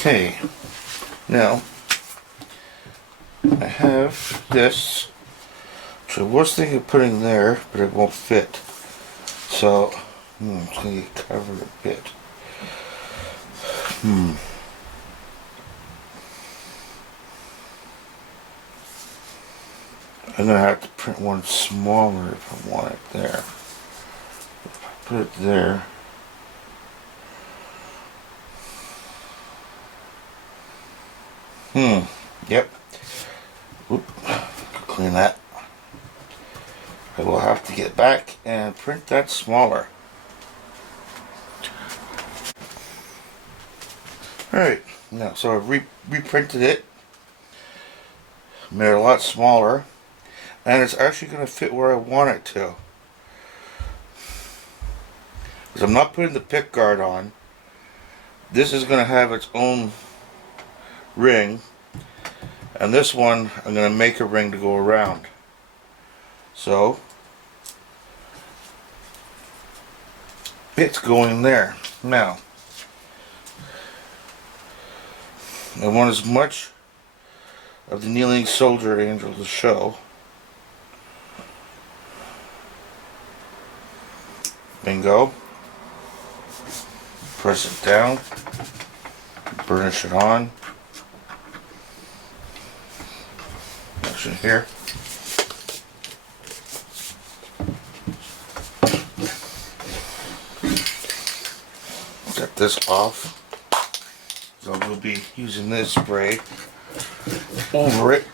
Okay, now I have this, which I was thinking of putting there, but it won't fit. So, it's going to get covered a bit. I'm going to have to print one smaller if I want it there. If I put it there, yep. Oop, clean that. I will have to get back and print that smaller. Alright, now so I reprinted it, made it a lot smaller, and it's actually going to fit where I want it to. Because I'm not putting the pick guard on. This is going to have its own ring, and this one I'm going to make a ring to go around. So it's going there. Now I want as much of the kneeling soldier angel to show. Bingo. Press it down, burnish it on. Actually, here. Get this off. So we'll be using this spray over it.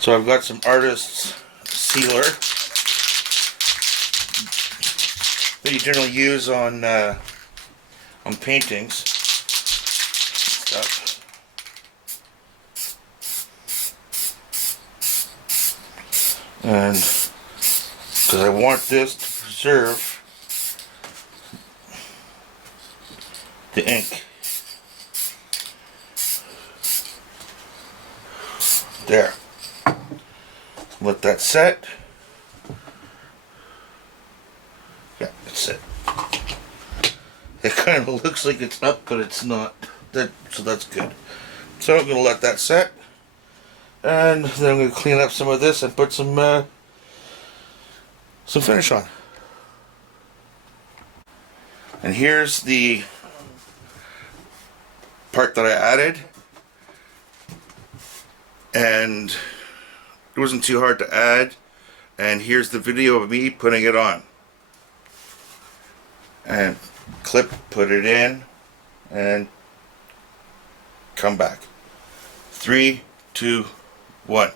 So I've got some artist's sealer that you generally use on paintings stuff. And because I want this to preserve the ink. There. Let that set. Yeah, it's set. It kind of looks like it's up, but it's not. So that's good. So I'm going to let that set. And then I'm going to clean up some of this and put some finish on. And here's the part that I added, and it wasn't too hard to add. And here's the video of me putting it on. And clip, put it in, and come back. 3, 2, 1.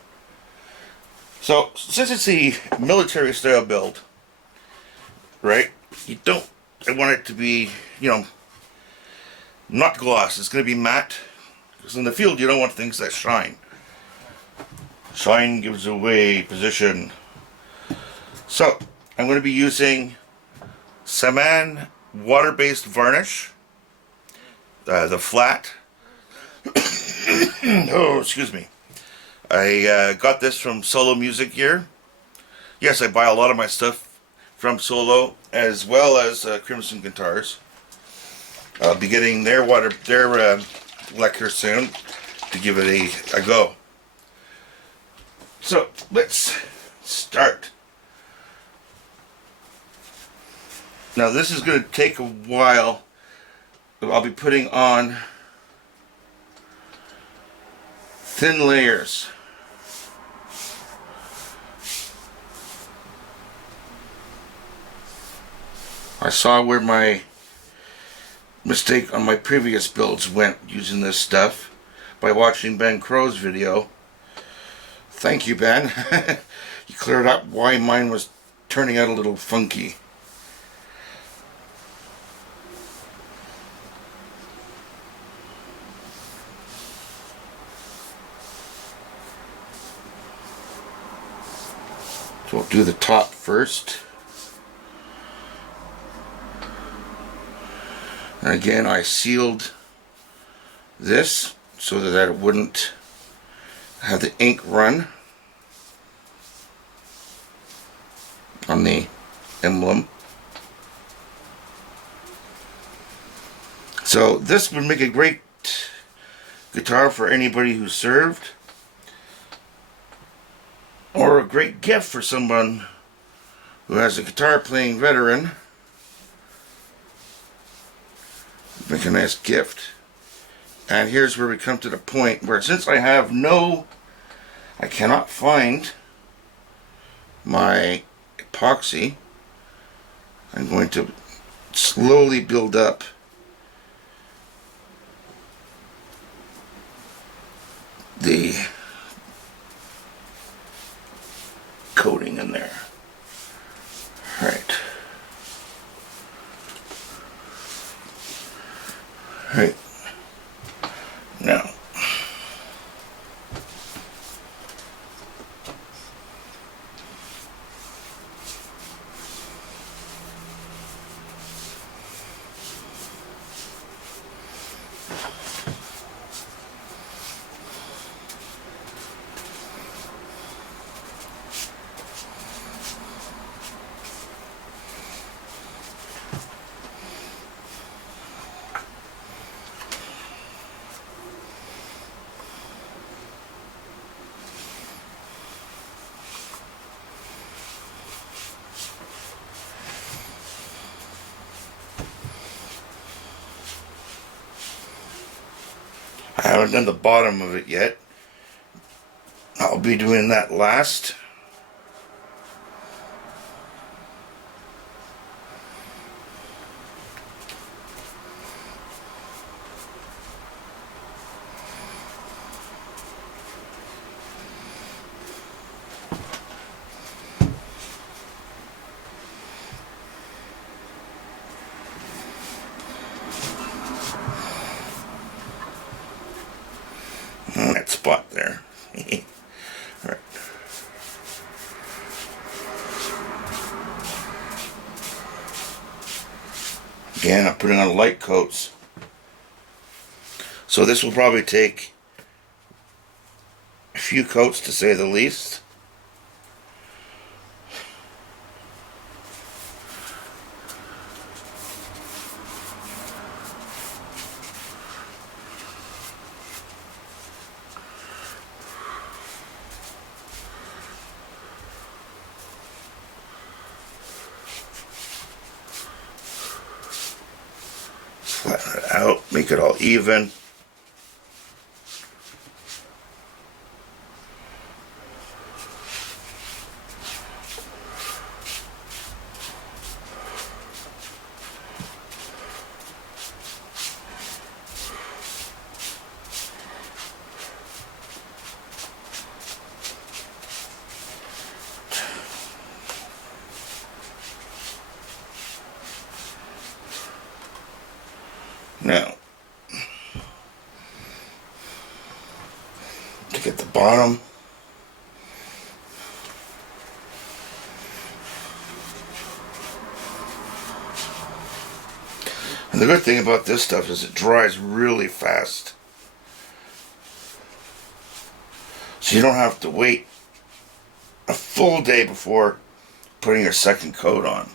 So since it's a military style build, right? I want it to be, not gloss. It's going to be matte. Because in the field you don't want things that shine. Shine gives away position. So I'm going to be using Comyn water-based varnish. The flat. Oh, excuse me. I got this from Solo Music Gear. Yes, I buy a lot of my stuff from Solo, as well as Crimson Guitars. I'll be getting their lacquer soon to give it a go. So let's start. Now this is going to take a while. I'll be putting on thin layers. I saw where my mistake on my previous builds went using this stuff by watching Ben Crow's video. Thank you, Ben. You cleared up why mine was turning out a little funky. So we'll do the top first. And again, I sealed this so that it wouldn't have the ink run on the emblem. So this would make a great guitar for anybody who served, or a great gift for someone who has a guitar playing veteran. Make a nice gift. And here's where we come to the point where, since I cannot find my epoxy, I'm going to slowly build up the coating in there. Right. Right. Now, I haven't done the bottom of it yet. I'll be doing that last. That spot there. Alright. Again, I'm putting on light coats. So this will probably take a few coats, to say the least. Flatten it out, make it all even. Now, to get the bottom, and the good thing about this stuff is it dries really fast, so you don't have to wait a full day before putting your second coat on.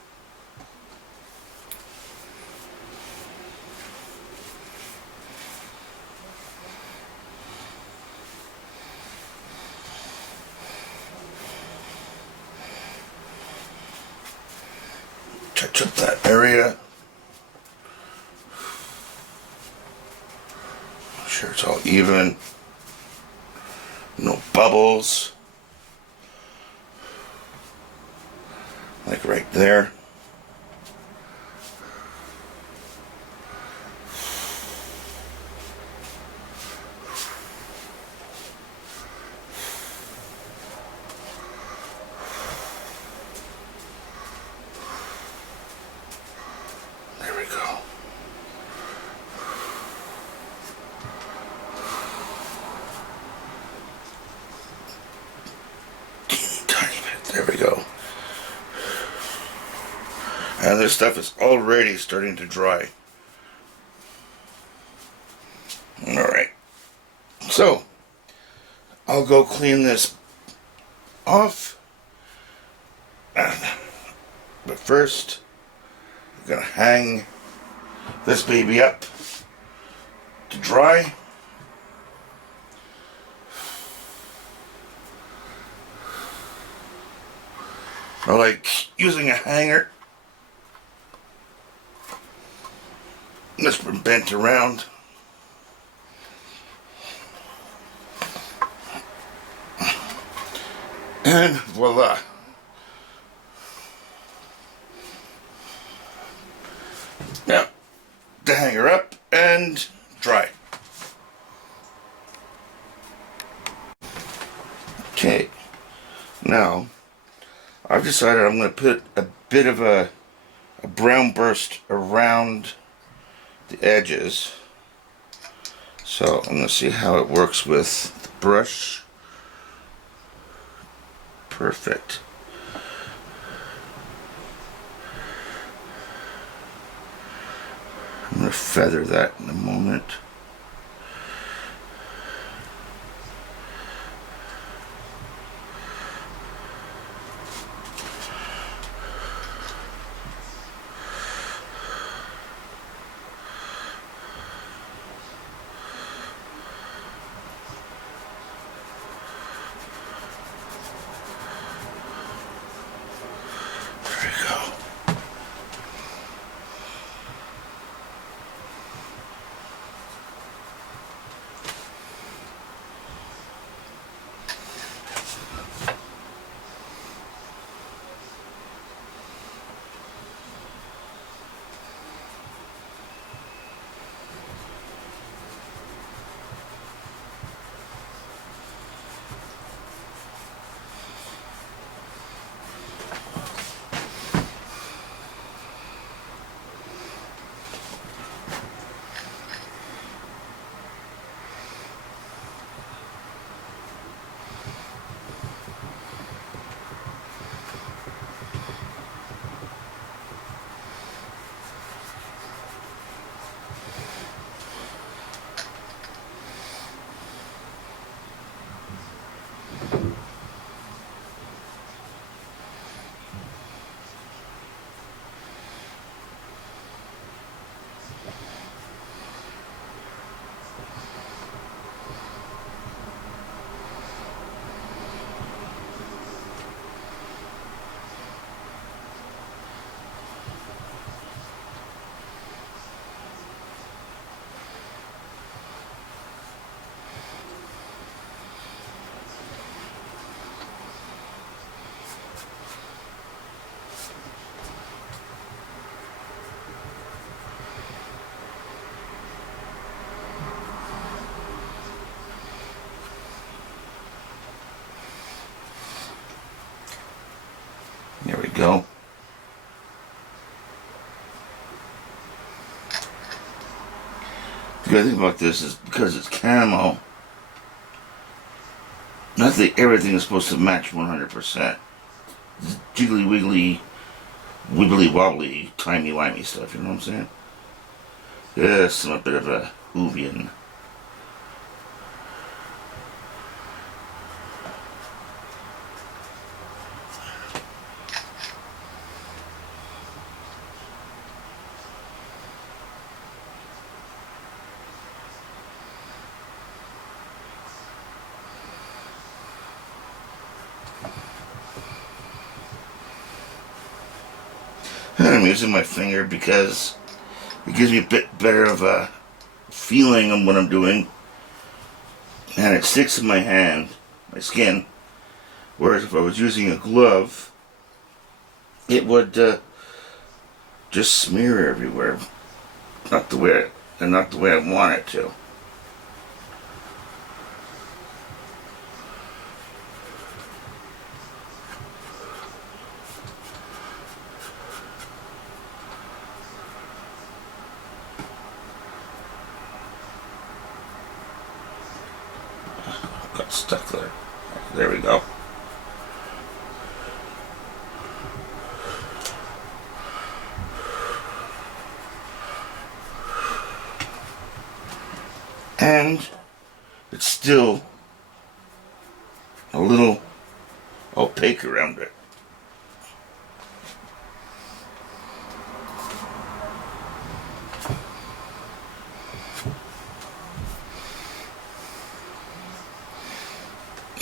Touch up that area. Make sure it's all even. No bubbles. Like right there. There we go. Tiny bit. There we go. And this stuff is already starting to dry. Alright. So, I'll go clean this off. But first, I'm going to hang this baby up to dry. I like using a hanger. It's been bent around. And voila. Now, to hang her up and dry. Okay, now I've decided I'm going to put a bit of a brown burst around the edges. So I'm going to see how it works with the brush. Perfect. I'm going to feather that in a moment. There we go. There we go. The good thing about this is because it's camo, not that everything is supposed to match 100%. It's jiggly wiggly, wibbly wobbly, timey wimey stuff, you know what I'm saying? Yes, I'm a bit of a Hoovian. And I'm using my finger because it gives me a bit better of a feeling on what I'm doing. And it sticks in my hand, my skin. Whereas if I was using a glove, it would just smear everywhere. Not the way I want it to. Got stuck there. There we go. And it's still a little opaque around it.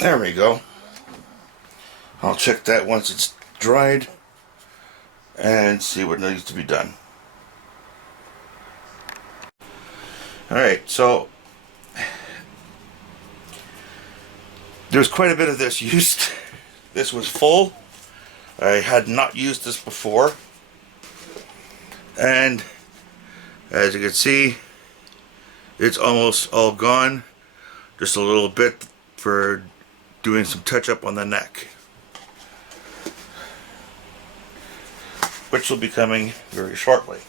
There we go. I'll check that once it's dried and see what needs to be done. Alright, so there's quite a bit of this used. This was full. I had not used this before. And as you can see, it's almost all gone. Just a little bit for doing some touch up on the neck, which will be coming very shortly.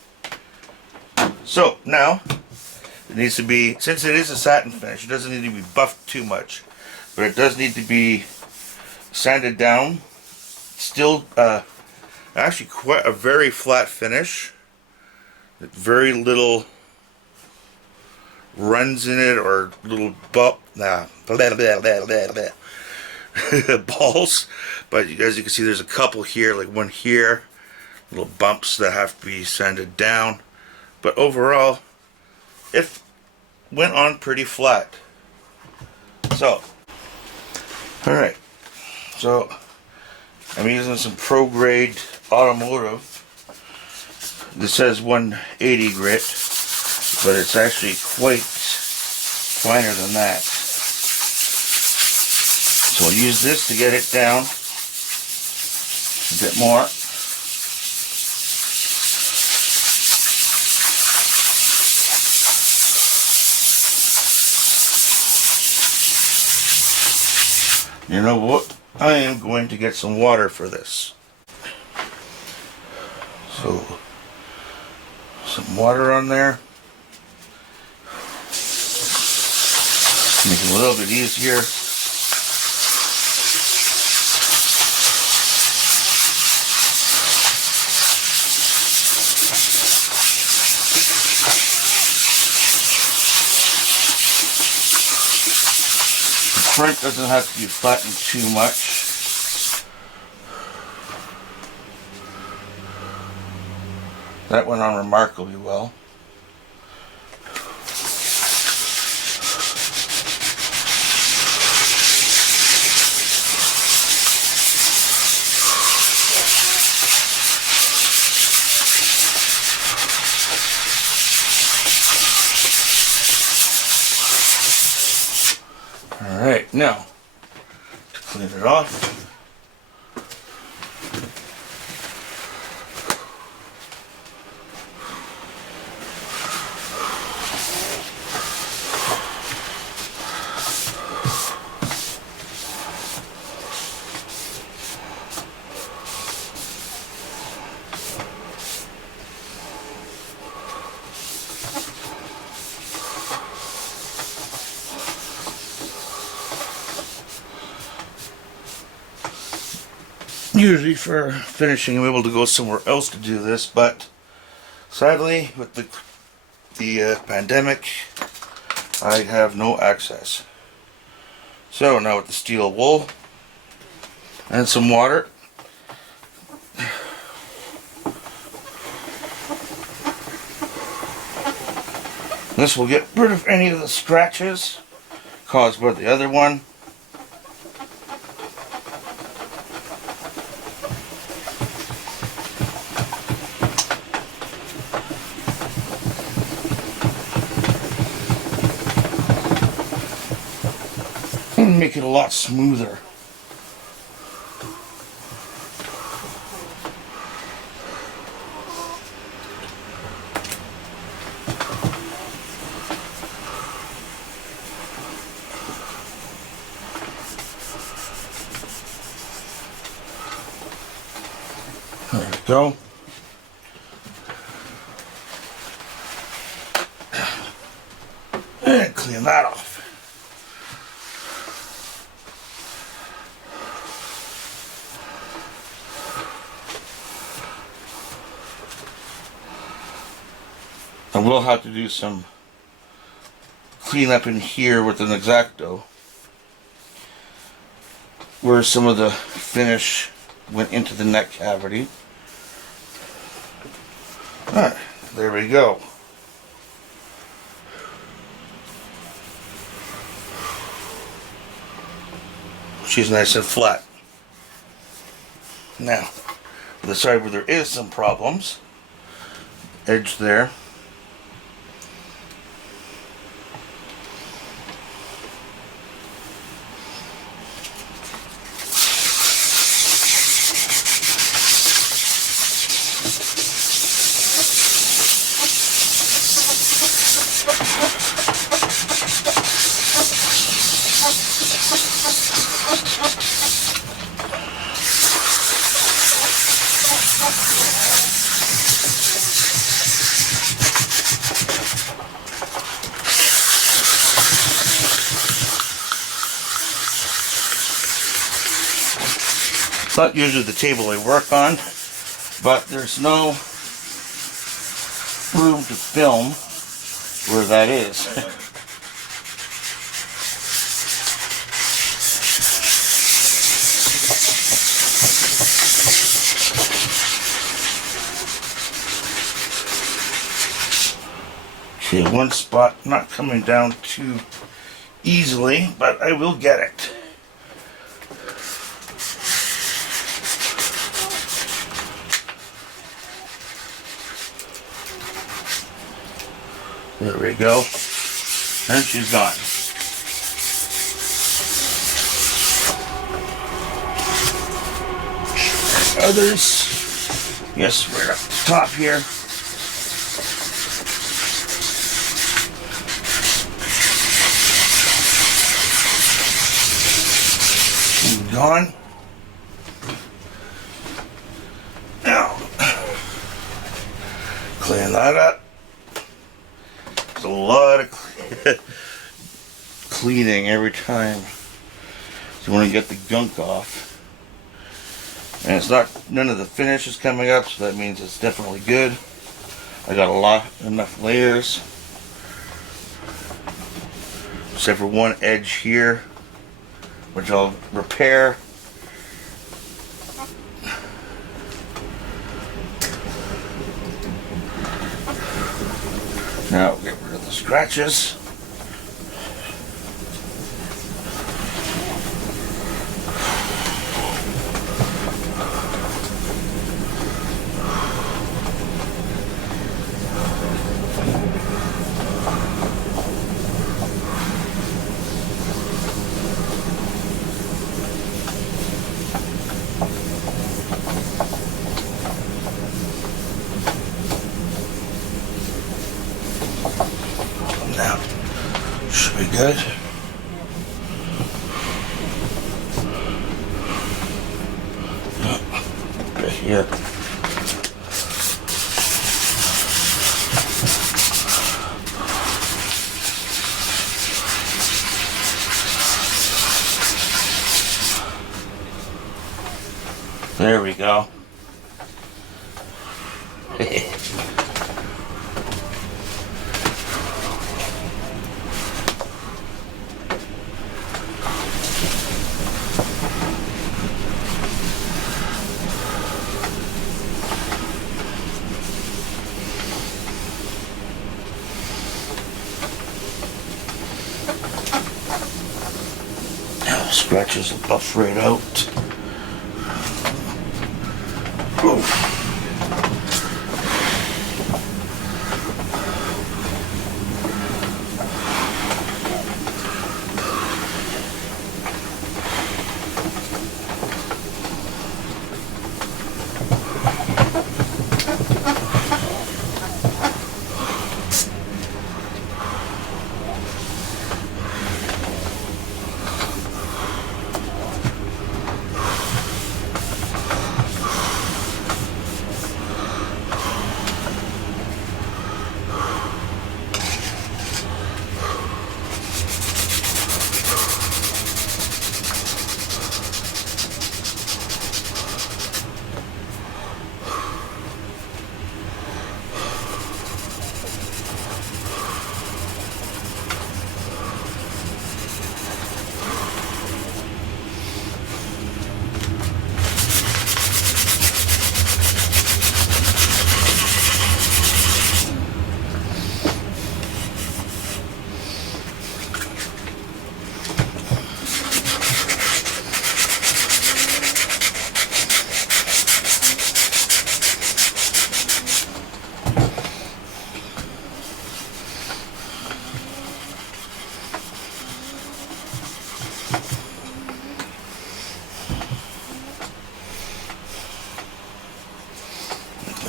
So now it needs to be, since it is a satin finish, it doesn't need to be buffed too much, but it does need to be sanded down. Still actually quite a very flat finish. Very little runs in it or little balls, but as you can see, there's a couple here, like one here, little bumps that have to be sanded down. But overall, it went on pretty flat. So, alright, so I'm using some Pro Grade Automotive. This says 180 grit, but it's actually quite finer than that. So I'll use this to get it down a bit more. You know what? I am going to get some water for this. So, some water on there. Make it a little bit easier. The front doesn't have to be flattened too much. That went on remarkably well. Alright, now to clean it off. Usually for finishing, I'm able to go somewhere else to do this, but sadly, with the pandemic, I have no access. So now with the steel wool and some water, this will get rid of any of the scratches caused by the other one. And make it a lot smoother. There we go. And clean that off. I will have to do some cleanup in here with an X-Acto where some of the finish went into the neck cavity. Alright, there we go. she's nice and flat. Now, the side where there is some problems, edge there. It's not usually the table I work on, but there's no room to film where that is. Okay, one spot not coming down too easily, but I will get it. There we go. And she's gone. Others. Yes, right up the top here. She's gone. Now, clean that up. A lot of cleaning every time. So you want to get the gunk off. And it's not, none of the finish is coming up, so that means it's definitely good. I got enough layers. Except for one edge here, which I'll repair. Now get rid of the scratches. Now, should be good. Right here. There we go. Scratches will buff right out. Oof.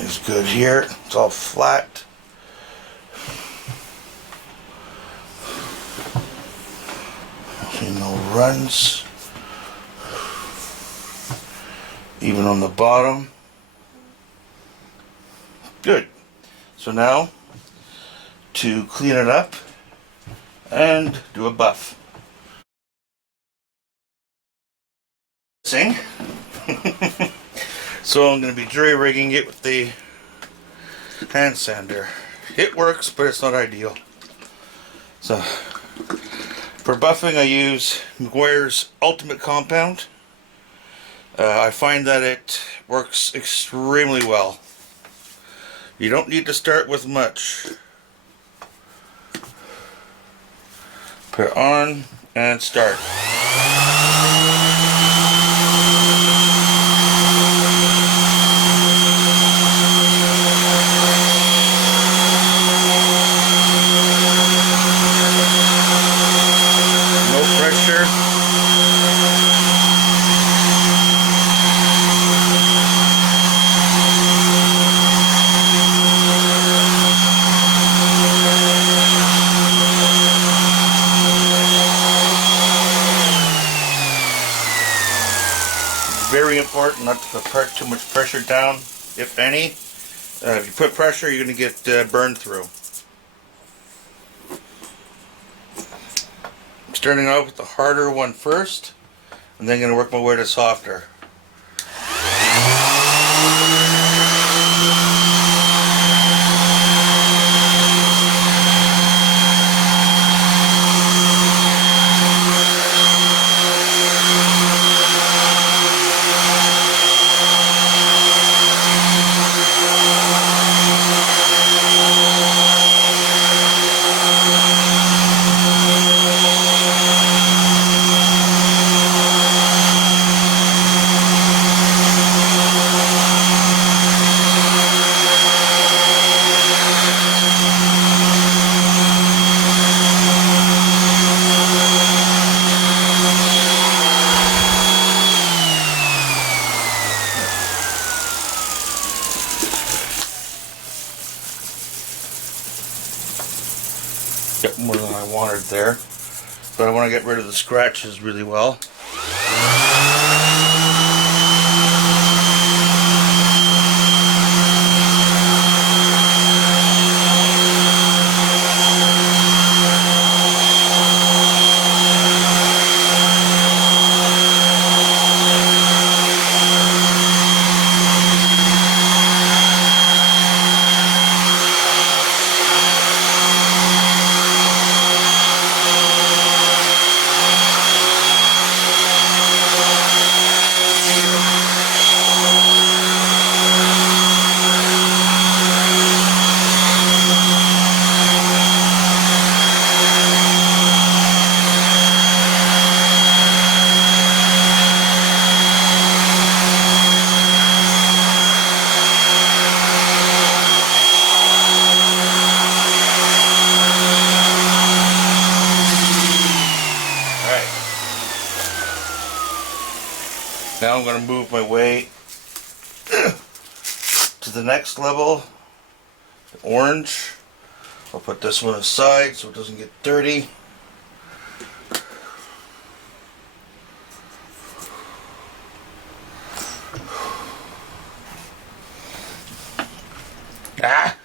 Everything's good here. It's all flat. See no runs. Even on the bottom. Good. So now, to clean it up and do a buff. So I'm going to be jury rigging it with the hand sander. It works, but it's not ideal. So for buffing, I use McGuire's Ultimate Compound. I find that it works extremely well. You don't need to start with much. Put it on and start. No pressure. Very important not to put too much pressure down, if any. If you put pressure, you're going to get burned through. I'm starting off with the harder one first, and then going to work my way to softer. Get more than I wanted there, but I want to get rid of the scratches really well. Now I'm going to move my way to the next level, the orange. I'll put this one aside so it doesn't get dirty. Ah!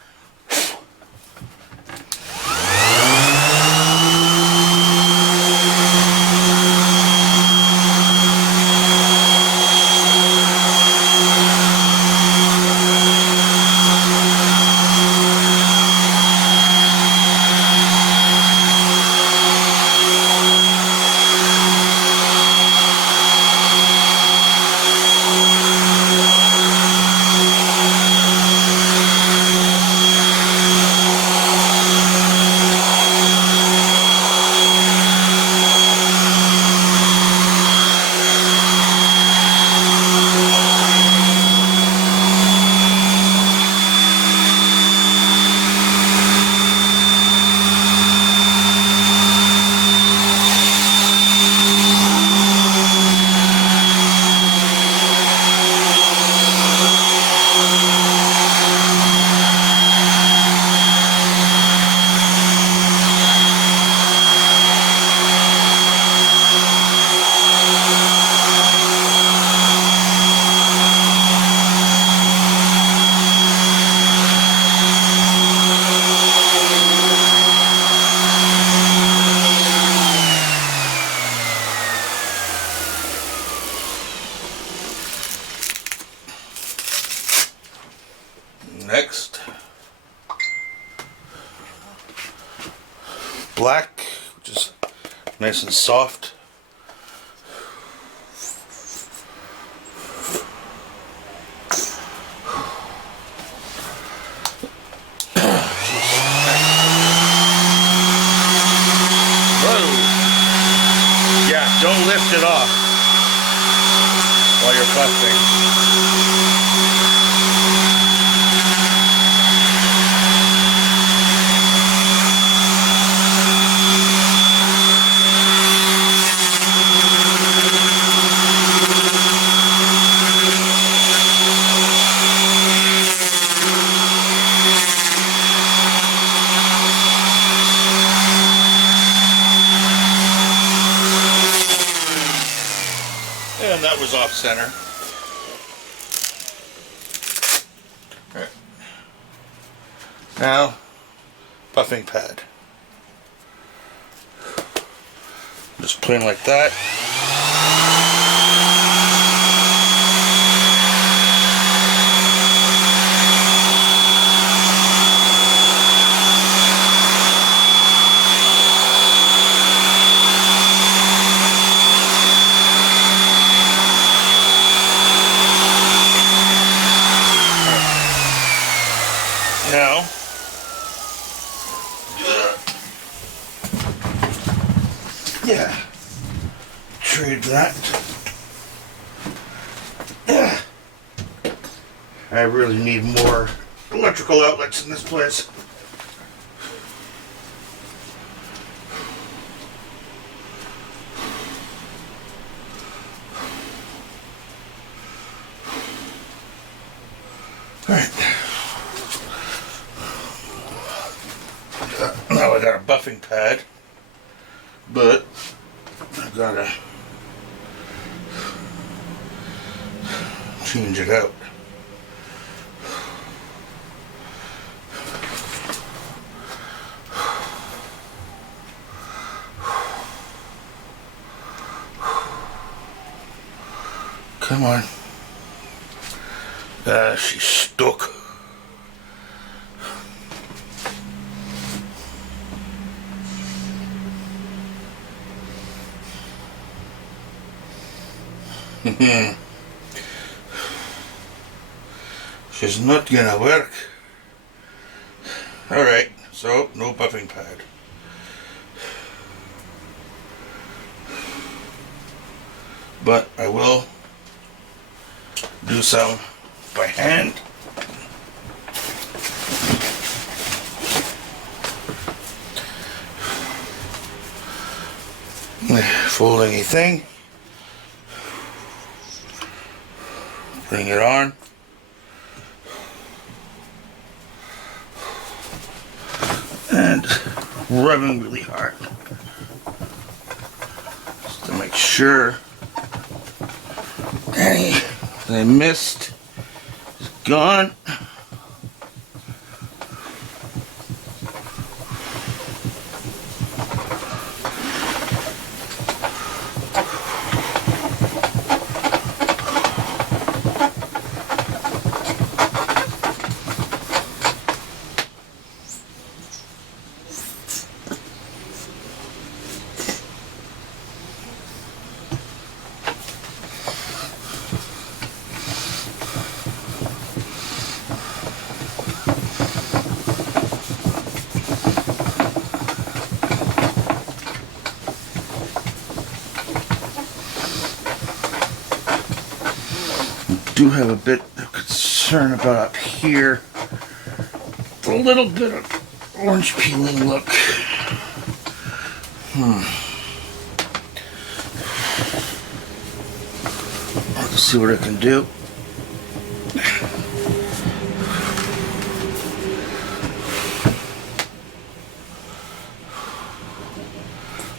next. Black, which is nice and soft. Don't lift it off while you're buffing. And that was off center. Right. Now, buffing pad. Just plain like that. Now, yeah, trade that. I really need more electrical outlets in this place. All right. Now I got a buffing pad, but I gotta change it out. Come on. She's stuck. She's not gonna work. Alright, so no buffing pad. But I will do some by hand. Fold anything. Bring it on. And rubbing really hard. Just to make sure anything I missed is gone. Do have a bit of concern about up here. It's a little bit of orange peeling look. Let's see what I can do.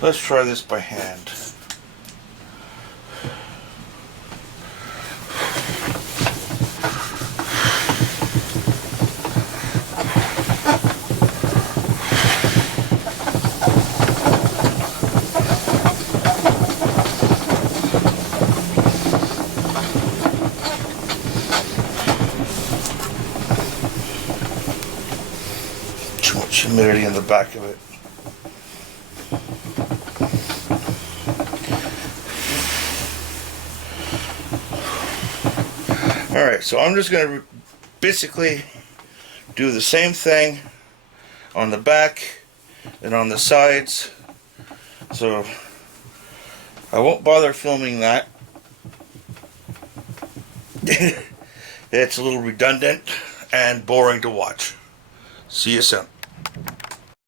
Let's try this by hand. too much humidity in the back of it. Alright, so I'm just going to basically do the same thing on the back and on the sides. So I won't bother filming that. It's a little redundant and boring to watch. See you soon.